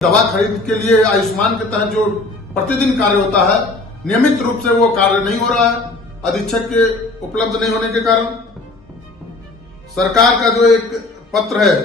दवा खरीद के लिए आयुष्मान के तहत जो प्रतिदिन कार्य होता है, नियमित रूप से वो कार्य नहीं हो रहा है अधीक्षक के उपलब्ध नहीं होने के कारण। सरकार का जो एक पत्र है,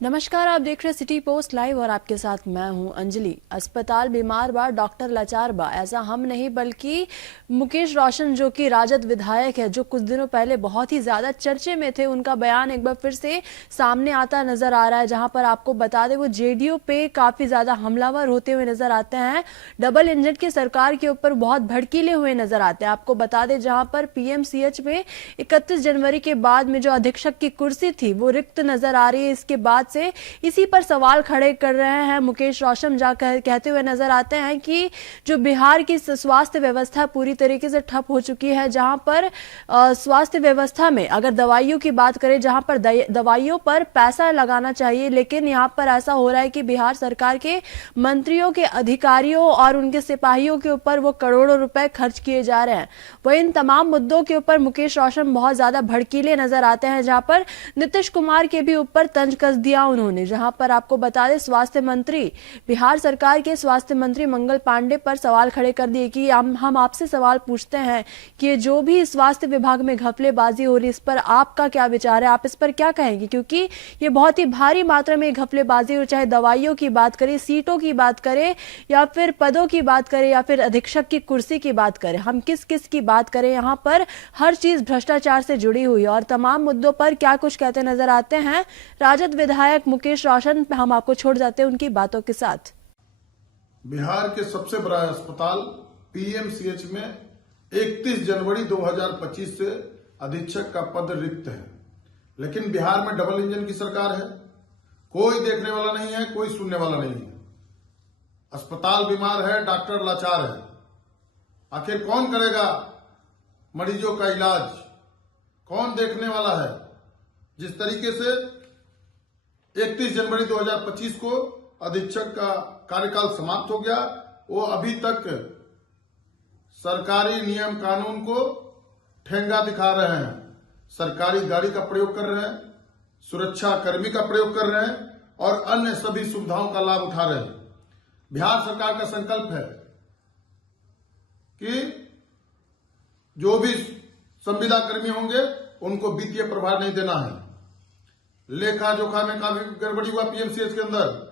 नमस्कार, आप देख रहे हैं सिटी पोस्ट लाइव और आपके साथ मैं हूं अंजलि। अस्पताल बीमार बा, डॉक्टर लाचार बा, ऐसा हम नहीं बल्कि मुकेश रोशन जो कि राजद विधायक है, जो कुछ दिनों पहले बहुत ही ज्यादा चर्चे में थे, उनका बयान एक बार फिर से सामने आता नजर आ रहा है। जहां पर आपको बता दें वो जेडीयू पे काफी ज्यादा हमलावर होते हुए नजर आते हैं, डबल इंजन की सरकार के ऊपर बहुत भड़कीले हुए नजर आते हैं। आपको बता दें जहां पर पीएमसीएच में 31 जनवरी के बाद में जो अधीक्षक की कुर्सी थी वो रिक्त नजर आ रही है। इसके बाद से इसी पर सवाल खड़े कर रहे हैं मुकेश रोशन, कहते हुए नजर आते हैं कि जो बिहार की स्वास्थ्य व्यवस्था पूरी तरीके से ठप हो चुकी है। जहां पर स्वास्थ्य व्यवस्था में अगर दवाइयों की बात करें, जहां पर दवाइयों पर पैसा लगाना चाहिए, लेकिन यहां पर ऐसा हो रहा है कि बिहार सरकार के मंत्रियों के अधिकारियों और उनके सिपाहियों के ऊपर वो करोड़ों रुपए खर्च किए जा रहे हैं। वह इन तमाम मुद्दों के ऊपर मुकेश रोशन बहुत ज्यादा भड़कीले नजर आते हैं, जहां पर नीतीश कुमार के भी ऊपर तंज कस दिया उन्होंने। जहां पर आपको बता दें स्वास्थ्य मंत्री, बिहार सरकार के स्वास्थ्य मंत्री मंगल पांडे पर सवाल खड़े कर दिए कि हम आपसे सवाल पूछते हैं कि जो भी स्वास्थ्य विभाग में घपलेबाजी हो रही, इस पर आपका क्या विचार है, आप इस पर क्या कहेंगे? क्योंकि ये बहुत ही भारी मात्रा में घपलेबाजी हो, चाहे दवाइयों की बात करें, सीटों की बात करें, या फिर पदों की बात करें, या फिर अधीक्षक की कुर्सी की बात करें, हम किस किस की बात करें, यहाँ पर हर चीज भ्रष्टाचार से जुड़ी हुई है। और तमाम मुद्दों पर क्या कुछ कहते नजर आते हैं राजद विधायक मुकेश रोशन, हम आपको छोड़ जाते हैं उनकी बातों के साथ। बिहार के सबसे बड़ा अस्पताल पीएमसीएच में 31 जनवरी 2025 से अधीक्षक का पद रिक्त है, लेकिन बिहार में डबल इंजन की सरकार है। कोई देखने वाला नहीं है, कोई सुनने वाला नहीं है। अस्पताल बीमार है, डॉक्टर लाचार है। आखिर कौन करेगा मरीजों का इलाज? कौन देखने वाला है? जिस तरीके से 31 जनवरी 2025 को अधीक्षक का कार्यकाल समाप्त हो गया, वो अभी तक सरकारी नियम कानून को ठेंगा दिखा रहे हैं, सरकारी गाड़ी का प्रयोग कर रहे हैं, सुरक्षा कर्मी का प्रयोग कर रहे हैं और अन्य सभी सुविधाओं का लाभ उठा रहे हैं। बिहार सरकार का संकल्प है कि जो भी संविदा कर्मी होंगे उनको वित्तीय प्रभार नहीं देना है। लेखा जोखा में काफी गड़बड़ी हुआ पीएमसीएच के अंदर।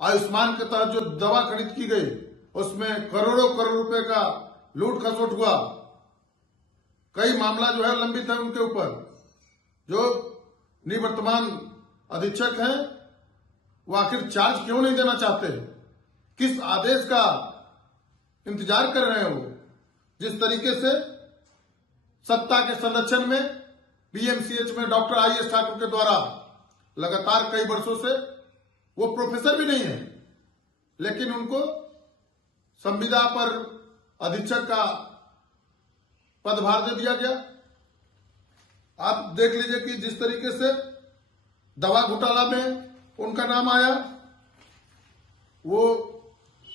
आयुष्मान के तहत जो दवा खरीद की गई उसमें करोड़ों करोड़ रुपए का लूट खसोट हुआ। कई मामला जो है लंबित है उनके ऊपर। जो निवर्तमान अधीक्षक हैं वो आखिर चार्ज क्यों नहीं देना चाहते? किस आदेश का इंतजार कर रहे हैं वो? जिस तरीके से सत्ता के संरक्षण में पीएमसीएच में डॉक्टर आईएस ठाकुर के द्वारा लगातार कई वर्षों से, वो प्रोफेसर भी नहीं है, लेकिन उनको संविदा पर अधीक्षक का पदभार दे दिया गया। आप देख लीजिए कि जिस तरीके से दवा घोटाला में उनका नाम आया, वो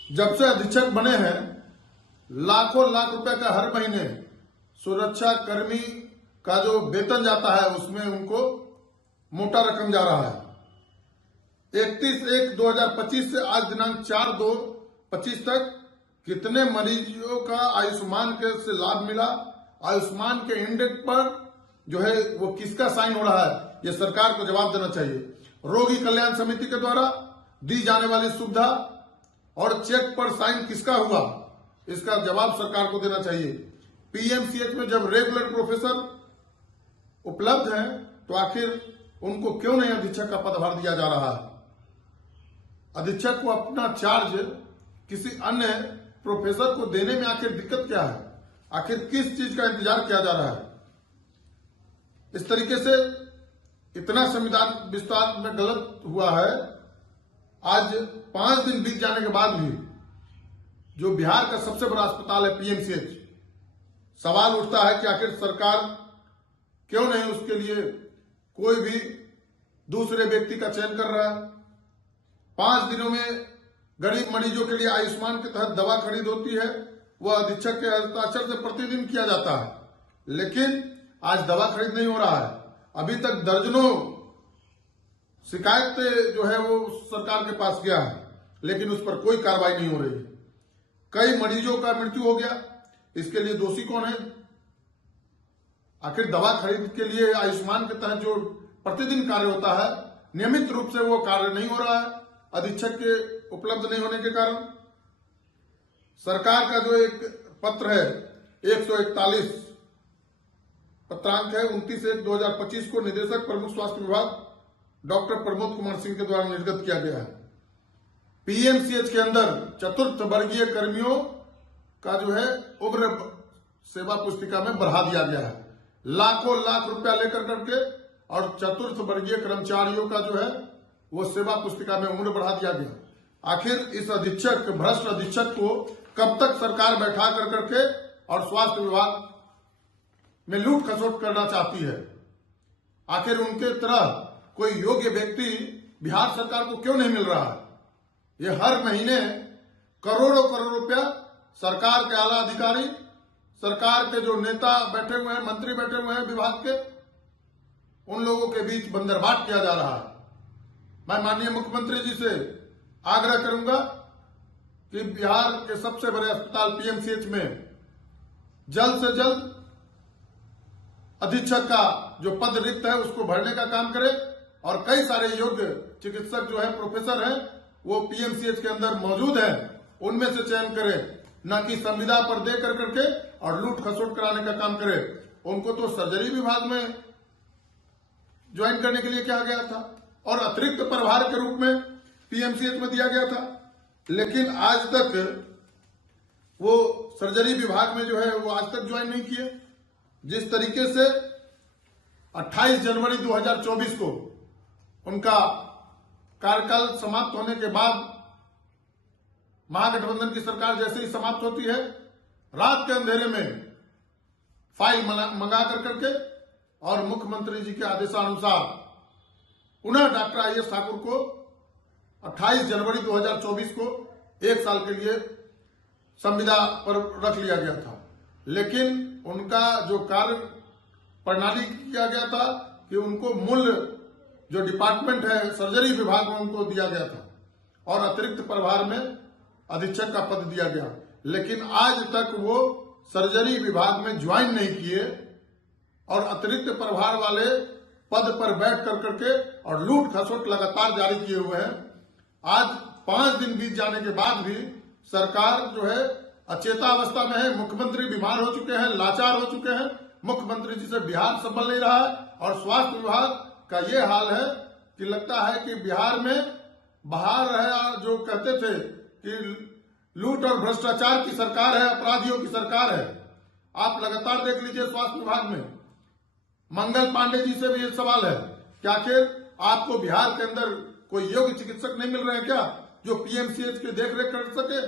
जब से अधीक्षक बने हैं लाखों लाख रुपए का हर महीने सुरक्षा कर्मी का जो वेतन जाता है उसमें उनको मोटा रकम जा रहा है। 31/1/2025 से आज दिनांक 4/2/25 तक कितने मरीजों का आयुष्मान के से लाभ मिला, आयुष्मान के इंडेक्स पर जो है वो किसका साइन हो रहा है, ये सरकार को जवाब देना चाहिए। रोगी कल्याण समिति के द्वारा दी जाने वाली सुविधा और चेक पर साइन किसका हुआ, इसका जवाब सरकार को देना चाहिए। पीएमसीएच में जब रेगुलर प्रोफेसर उपलब्ध हैं तो आखिर उनको क्यों नहीं अधीक्षक का पदभार दिया जा रहा है? अधीक्षक को अपना चार्ज किसी अन्य प्रोफेसर को देने में आखिर दिक्कत क्या है? आखिर किस चीज का इंतजार किया जा रहा है? इस तरीके से इतना संविधान विस्तार में गलत हुआ है। आज 5 दिन बीत जाने के बाद भी जो बिहार का सबसे बड़ा अस्पताल है पीएमसीएच, सवाल उठता है कि आखिर सरकार क्यों नहीं उसके लिए कोई भी दूसरे व्यक्ति का चयन कर रहा है। 5 दिनों में गरीब मरीजों के लिए आयुष्मान के तहत दवा खरीद होती है, वह अधीक्षक के हस्ताक्षर से प्रतिदिन किया जाता है, लेकिन आज दवा खरीद नहीं हो रहा है। अभी तक दर्जनों शिकायत जो है वो सरकार के पास गया है, लेकिन उस पर कोई कार्रवाई नहीं हो रही है। कई मरीजों का मृत्यु हो गया, इसके लिए दोषी कौन है? आखिर दवा खरीद के लिए आयुष्मान के तहत जो प्रतिदिन कार्य होता है, नियमित रूप से वो कार्य नहीं हो रहा है, अधीक्षक के उपलब्ध नहीं होने के कारण। सरकार का जो एक पत्र है 141 पत्रांक है 29/1/2025 को निदेशक प्रमुख स्वास्थ्य विभाग डॉक्टर प्रमोद कुमार सिंह के द्वारा निर्गत किया गया है। पीएमसीएच के अंदर चतुर्थ वर्गीय कर्मियों का जो है उग्र सेवा पुस्तिका में बढ़ा दिया गया है। लाखों लाख रुपया लेकर करके और चतुर्थ वर्गीय कर्मचारियों का जो है वो सेवा पुस्तिका में उम्र बढ़ा दिया गया। आखिर इस अधीक्षक, भ्रष्ट अधीक्षक को कब तक सरकार बैठा कर करके और स्वास्थ्य विभाग में लूट खसोट करना चाहती है? आखिर उनके तरह कोई योग्य व्यक्ति बिहार सरकार को क्यों नहीं मिल रहा है? ये हर महीने करोड़ों करोड़ रुपया सरकार के आला अधिकारी, सरकार के जो नेता बैठे हुए हैं, मंत्री बैठे हुए हैं विभाग के, उन लोगों के बीच बंदरबाट किया जा रहा है। मैं माननीय मुख्यमंत्री जी से आग्रह करूंगा कि बिहार के सबसे बड़े अस्पताल पीएमसीएच में जल्द से जल्द अधीक्षक का जो पद रिक्त है उसको भरने का काम करे और कई सारे योग्य चिकित्सक जो है, प्रोफेसर हैं, वो पीएमसीएच के अंदर मौजूद हैं, उनमें से चयन करे, न कि संविदा पर दे कर करके और लूट खसोट कराने का काम करे। उनको तो सर्जरी विभाग में ज्वाइन करने के लिए कहा गया था और अतिरिक्त प्रभार के रूप में पीएमसीएच में दिया गया था, लेकिन आज तक वो सर्जरी विभाग में जो है वो आज तक ज्वाइन नहीं किए। जिस तरीके से 28 जनवरी 2024 को उनका कार्यकाल समाप्त होने के बाद महागठबंधन की सरकार जैसे ही समाप्त होती है, रात के अंधेरे में फाइल मंगा कर करके और मुख्यमंत्री जी के आदेशानुसार पुनः डॉक्टर आईएस ठाकुर को 28 जनवरी 2024 को 1 साल के लिए संविदा पर रख लिया गया था। लेकिन उनका जो कार्य प्रणाली किया गया था कि उनको मूल जो डिपार्टमेंट है सर्जरी विभाग में उनको दिया गया था और अतिरिक्त प्रभार में अधीक्षक का पद दिया गया, लेकिन आज तक वो सर्जरी विभाग में ज्वाइन नहीं किए और अतिरिक्त प्रभार वाले पद पर बैठ कर करके और लूट खसोट लगातार जारी किए हुए हैं। आज 5 दिन बीत जाने के बाद भी सरकार जो है अचेता अवस्था में है। मुख्यमंत्री बीमार हो चुके हैं, लाचार हो चुके हैं, मुख्यमंत्री जी से बिहार संभल नहीं रहा है और स्वास्थ्य विभाग का ये हाल है कि लगता है कि बिहार में बाहर है जो कहते थे कि लूट और भ्रष्टाचार की सरकार है, अपराधियों की सरकार है। आप लगातार देख लीजिए स्वास्थ्य विभाग में मंगल पांडे जी से भी ये सवाल है कि आखिर आपको बिहार के अंदर कोई योग्य चिकित्सक नहीं मिल रहे हैं क्या जो पीएमसीएच की देखरेख कर सके?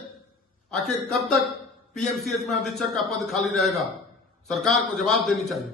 आखिर कब तक पीएमसीएच में अधीक्षक का पद खाली रहेगा? सरकार को जवाब देनी चाहिए।